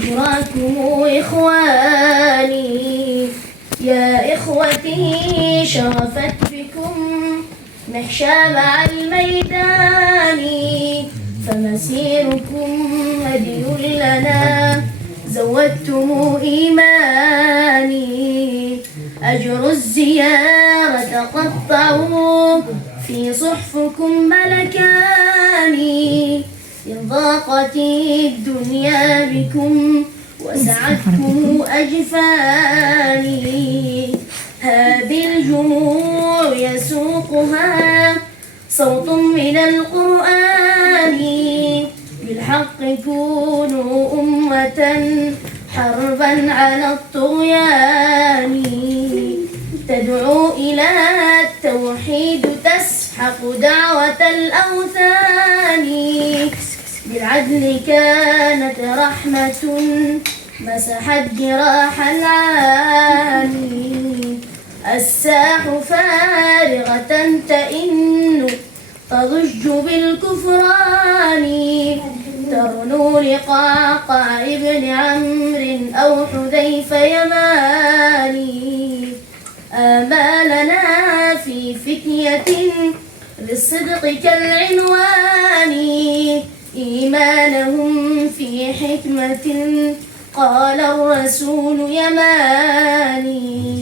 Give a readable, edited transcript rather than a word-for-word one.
بشراكم إخواني يا إخوتي شرفت بكم محشى مع الميدان فمسيركم هدي لنا زودتم إيماني أجر الزيارة قطعوا في صحفكم ملكاني إن ضاقت الدنيا بكم وسعتكم أجفاني هذه الجموع يسوقها صوت من القرآن بالحق كونوا أمة حربا على الطغيان تدعو إلى التوحيد تسحق دعوة الأوثان بالعدل كانت رحمة مسحت جراح العاني الساح فارغة تئن تضج بالكفران ترنو لقعقاع ابن عمرو أو حذيفة يماني آمالنا في فتية للصدق كالعنوان إيمانهم في حكمة قال الرسول يماني